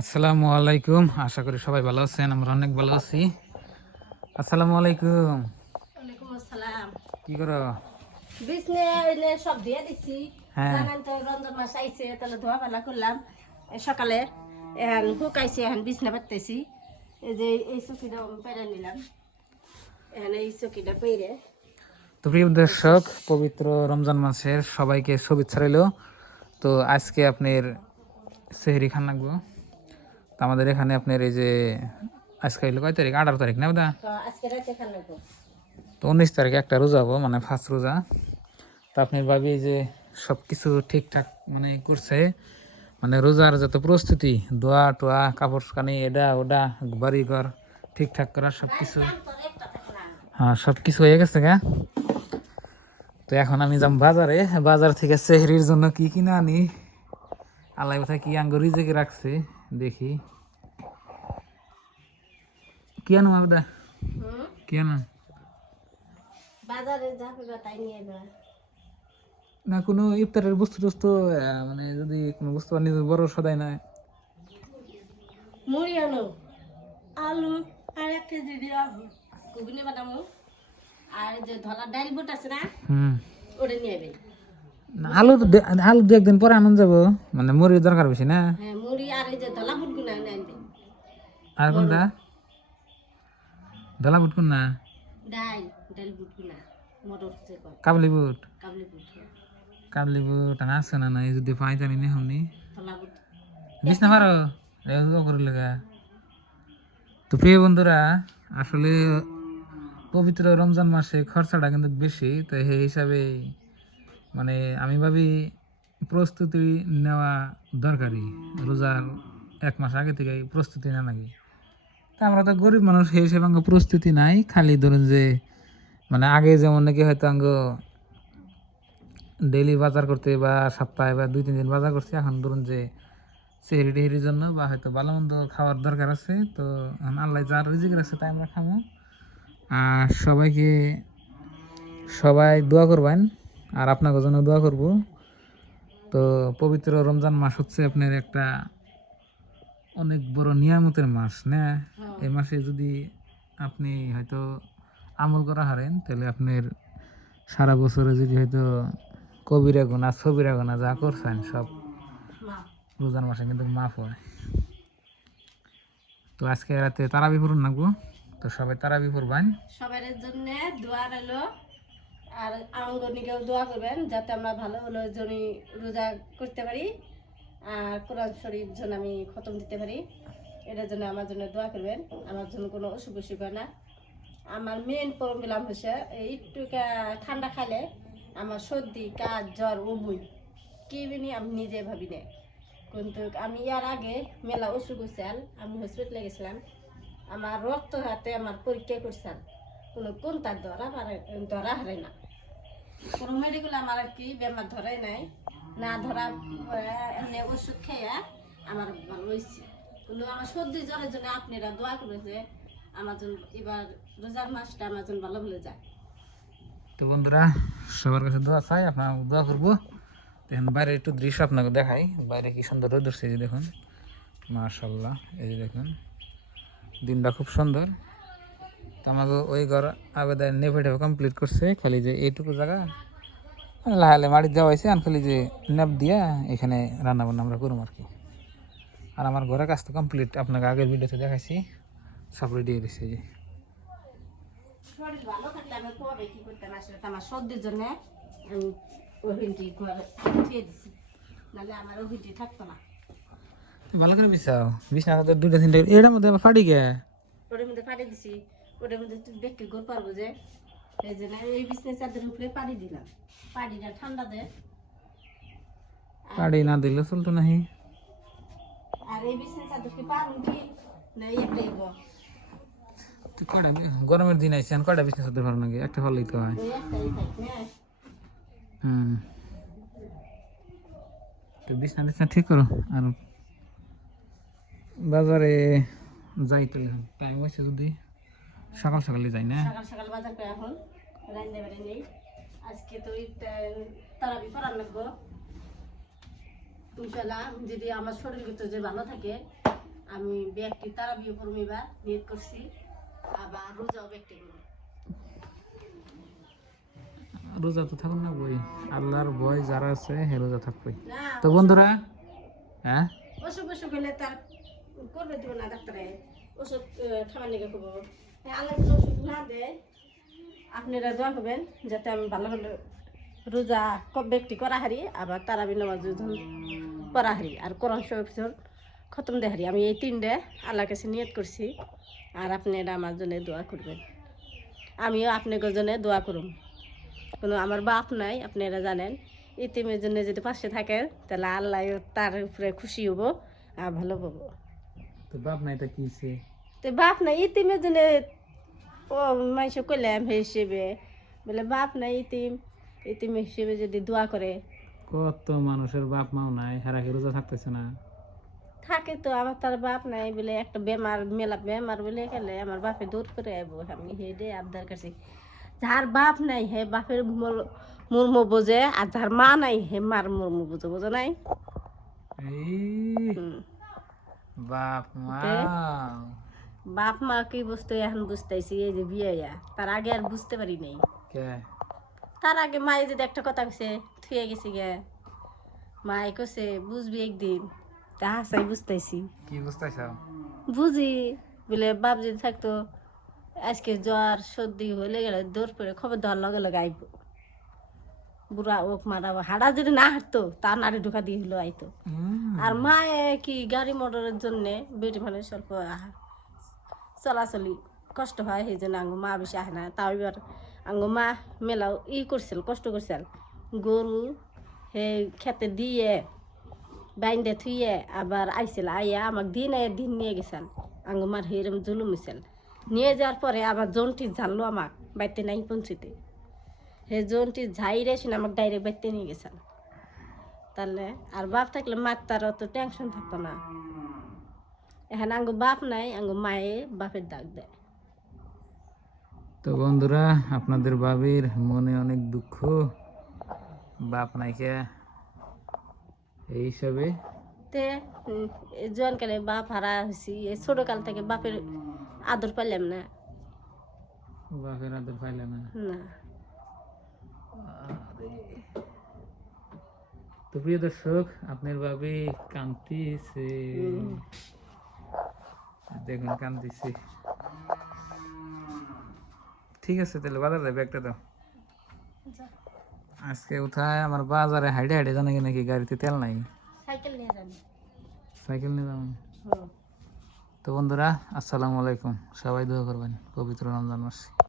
আসসালামু আলাইকুম। আশা করি সবাই ভালো আছেন, আমরা অনেক ভালো আছি। আসসালামু আলাইকুম। ওয়ালাইকুম আসসালাম। কি করো? বিছনে ওইলে সব দিয়ে দিছি। হ্যাঁ, জানেন তো রমজান মাস আইছে, তাহলে ধোয়া পালা করলাম সকালে। এখন শুকাইছে, এখন বিছনা পাততেছি। এই যে এই চকিটা পেরে নিলাম, এখন এই চকিটা পেরে তো প্রিয় দর্শক, পবিত্র রমজান মাসের সবাইকে শুভেচ্ছা রইল। তো আজকে আপনার সেহরি খান লাগবো। তো আমাদের এখানে আপনার এই যে আজকে হইলো কয় তারিখ? 18 তারিখ না দাদা? আজকে রাতে খান লাগবো। তো 19 তারিখে একটা রোজা হবো, মানে ফার্স্ট রোজা। তো আপনার ভাবি এই যে সব কিছু ঠিকঠাক মানে করছে, মানে রোজার যত প্রস্তুতি, দোয়া টোয়া, কাপড় কানি, এটা ওটা, বাড়ি ঘর ঠিকঠাক করা সব কিছু। হ্যাঁ, সব কিছু হয়ে গেছে গা। তো এখন আমি যাম বাজারে, বাজার থেকে সেহরির জন্য কি কিনে আনি। আল্লাহ কোথায় কি আঙ্গুর রিজেকে রাখছে, দেখি কি আনো আবদা, কি আনো। বাজারে যাবে তাই নিয়ে এবার না কোনো ইফতারের বস্তু টস্তু, মানে যদি কোনো বস্তু আনি বড় সদাই না। মুড়ি আনো, আলু আর 1 কেজি দিয়ে ঘুগনি বানাবো। আর যে ধলা ডাইল বুট আছে না, হুম, ওটা নিয়ে যাবেন। না, আলু দু একদিন পরে আনন্দ যাবো, মানে মুড়ির দরকার বেশি না। হ্যাঁ, মুড়ি আর এই যে ধলা বুটগুলো আনবেন। আর কোনটা? ধলা বুট কোন না? ডাইল ডাইল বুটগুলা মটর যে কয় কাবলি বুট। কাবলি বুট, কাবলি বুট আছে না? নাই যদি পাই জানি না হমনি ধলা বুট। বিশ না পারো করে লেগা। তো প্রিয় বন্ধুরা, আসলে পবিত্র রমজান মাসে খরচাটা কিন্তু বেশি, তো সেই হিসাবে মানে আমি ভাবি প্রস্তুতি নেওয়া দরকারি। রোজার 1 মাস আগে থেকে প্রস্তুতি না নাকি। তা আমরা তো গরিব মানুষ, সেই হিসেবে আঙ্গ প্রস্তুতি নাই। খালি ধরুন যে মানে আগে যেমন নাকি হয়তো আঙ্গ ডেইলি বাজার করতে বা সপ্তাহে বা 2-3 দিন বাজার করছি, এখন ধরুন যে সেহরি টেহরির জন্য বা হয়তো ভালো মন্দ খাওয়ার দরকার আছে। তো এখন আল্লাহ যার রিজিক আছে তাই আমরা খাবো। আর সবাই দোয়া করবেন, আর আপনাকে জন্য দোয়া করব। তো পবিত্র রমজান মাস হচ্ছে আপনার একটা অনেক বড় নিয়ামতের মাস না। এই মাসে যদি আপনি হয়তো আমল করা হারেন, তাহলে আপনার সারা বছরে যদি হয়তো কবিরা গুনাহ ছবিরা গুনাহ যা করছেন সব রোজার মাসে কিন্তু মাফ হয়। তো আজকে রাতে তারাবি পড়ুন নাকবো, তো সবাই তারাবি পড়বেন। সবার জন্য দোয়া রইলো। আর আঙ্গনিকেও দোয়া করবেন যাতে আমরা ভালো হলো জনি রোজা করতে পারি, আর কোরআন শরীফ যেন আমি খতম দিতে পারি। এটার জন্য আমার জন্য দোয়া করবেন। আমার জন্য কোনো অসুখ বিসুখ হয় না। আমার মেন প্রবলেম হচ্ছে একটু ঠান্ডা খাইলে আমার সর্দি কাজ জ্বর অবুই কি বিনি আমি নিজে ভাবি না। কিন্তু আমি ইয়ার আগে মেলা অসুখ হয়েছিল, আমি হসপিটালে গেছিলাম। আমার রক্ত হাতে আমার পরীক্ষা করছিলাম, কোনো কোন তার ধরা হারে না। কোনো মেডিকেল আমার আর কি বেমার ধরাই নাই, না ধরা। এমনি ওষুধ খেয়ে আমার ভালো হয়েছে। কিন্তু আমার সর্দি জ্বরের জন্য আপনারা দোয়া করেছে আমার জন্য, এবার রোজার মাসটা আমার জন্য ভালো ভালো যায়। তো বন্ধুরা, সবার কাছে দোয়া চাই, আপনার দোয়া করবো। দেখেন বাইরে একটু দৃশ্য আপনাকে দেখাই, বাইরে কি সুন্দর রোদ উঠছে, এই যে দেখুন, মাশাল্লাহ। এই যে দেখুন, দিনটা খুব সুন্দর। তো আমাকে ওই ঘর আবেদন নেভে টেভে কমপ্লিট করছে, খালি যে এইটুকু জায়গা মানে লাহালে মাটি দেওয়া হয়েছে, আর খালি যে নেপ দিয়া এখানে রান্না বান্না আমরা করুম আর কি। আর আমার ঘরের কাজ তো কমপ্লিট, আপনাকে আগের ভিডিওতে দেখাইছি, সব রেডি হয়ে গেছে। যে শরীর ভালো থাকলে আমি কবে কি করতাম, আসলে তো আমার সর্দির জন্য আমি ওহিনটি ঘরে খেয়ে দিছি, নাহলে আমার ওহিনটি থাকতো না। ভালো করে বিছাও, বিছানা তো 2-3টা এটার মধ্যে আবার ফাটি গে। ওটার মধ্যে পানি দিছি, ওটার মধ্যে তুই বেঁকে গোল পারবো যে, এই জন্য এই বিছনা চাদর উপরে পানি দিলাম। পানিটা ঠান্ডা দেয়। আর পাড়ি না দিলে চলতো নাহি। আর এই বিছনা চাদর কি পারুন কি না একটাই গো, তুই কয়টা গরমের দিন আইসি, কয়টা বিছনা চাদর ভালো নাকি? একটা ভালোই তো হয়। ওই একটাই থাকবে। হুম, তো বিছনা টিছনা ঠিক করো। আর বাজারে যাই তাহলে টাইম হয়েছে, যদি সকাল সকালে যাই না। সকাল সকাল বাজার করে এখন রান্না বাড়ি নেই। আজকে তো তারাবি করার লাগবো ইনশাল্লাহ, যদি আমার শরীর ভিতরে যে ভালো থাকে আমি ব্যক্তি তারা বিয়ে করবো এবার নিয়ত করছি, আবার রোজাও ব্যক্তি করবো। রোজা তো থাকুন না বই, আল্লাহর ভয় যারা আছে হে রোজা থাকবে। না তো বন্ধুরা, হ্যাঁ অসুখ অসুখ হলে তার করবে দিব না ডাক্তারে, ওষুধ খাওয়ার লেগে করবো। আল্লাহ যদি ওষুধ না দেয় আপনারা দোয়া করবেন যাতে আমি ভালো হলে রোজা ব্যক্তি করা হারি, আবার তারাবি নামাজ পড়া হারি, আর কোরআন শরীফ খতম দে হারি। আমি এই তিনটে আল্লাহর কাছে নিয়ত করছি, আর আপনারা আমার জন্য দোয়া করবেন, আমিও আপনাদের জন্য দোয়া করুন। কোনো আমার বাপ নাই আপনারা জানেন, ইতিমের জন্য যদি পাশে থাকেন তাহলে আল্লাহ তার উপরে খুশি হব আর ভালো পাবো। তো বাপ নাই তো কিছে, তো বাপ নাই ইতিমের জন্য ও মানুষ করলাম হিসেবে, বলে বাপ নাই ইতিম, ইতিম হিসেবে যদি দোয়া করে। কত মানুষের বাপ মাও নাই, হারা কি রোজা থাকতেছে না? থাকে তো, আমার তার বাপ নাই বলে একটা বেমার মেলা বেমার বলে গেলে আমার বাপে দূর করে আইবো, আমি হেডে আবদার কাছে। যার বাপ নাই হে বাপের মর্ম বোঝে, আর যার মা নাই হে মার মর্ম বোঝে, বোঝো নাই? এই হুম। বাপ মা, তে? বাপ মা কি বুঝতে এখন বুঝতেছি, এই যে বিয়ে তার আগে আর বুঝতে পারি নাই। কে তার আগে মায়ে যদি একটা কথা কইছে থুয়ে গেছি গে, মায়ে কইছে বুঝবি একদিন, তা হাসাই বুঝতেছি। কি বুঝতেছ? বুঝি বলে বাপ যদি থাকতো আজকে জ্বর সর্দি হলে গেলে দৌড় পড়ে খবর দেওয়ার লগে লগে আইব, বুড়া ওক মারা হাড়া যদি না হাঁটতো তা নাড়ি ঢোকা দিয়ে হলো আইতো। আর মায়ে কি গাড়ি মোটরের জন্যে বেটি মানে স্বল্প চলাচলি কষ্ট হয়, সেই জন্য আঙ্গু মা বেশি আহে না। তাও এবার আঙ্গু মা মেলাও করছিল, কষ্ট করছিল, গরু সেই খেতে দিয়ে বাইন্দে থুইয়ে আবার আইছিল, আইয়া আমাকে দিন নিয়ে গেছেন। আঙ্গু মার হেরম জুলুম হয়েছিল, নিয়ে যাওয়ার পরে আবার জনটি ঝাললো আমাক বাইতে নাই পৌঁছিতে, হে জনটি ঝাইরে শুনে আমাকে ডাইরেক্ট বাইতে নিয়ে গেছেন। তাহলে আর বাপ থাকলে মার তার অত টেনশন থাকতো না। এখন আঙ্গু বাপ নাই, আঙ্গু মায়ে বাপের ডাক দেয়। তো বন্ধুরা, আপনাদের বাবির মনে অনেক দুঃখ, বাপ নাইকে এই হিসাবে। তে জোয়ানকালে বাপ হারা হয়েছি, ছোট কাল থেকে বাপের আদর পাইলাম না। বাপের আদর পাইলে না? না। তো প্রিয় দর্শক, আপনার বাবি কান্দিছে, দেখুন কান্দিছে। ঠিক আছে তাহলে বাজার যাবে একটা দাও। আজকে কোথায় আমার বাজারে হাইডে হাইডে জানা নাকি গাড়িতে তেল নাই, সাইকেল নিয়ে যাবি? সাইকেল নিয়ে যাবেন। তো বন্ধুরা, আসসালামু আলাইকুম, সবাই দোয়া করবেন পবিত্র রমজান মাসে।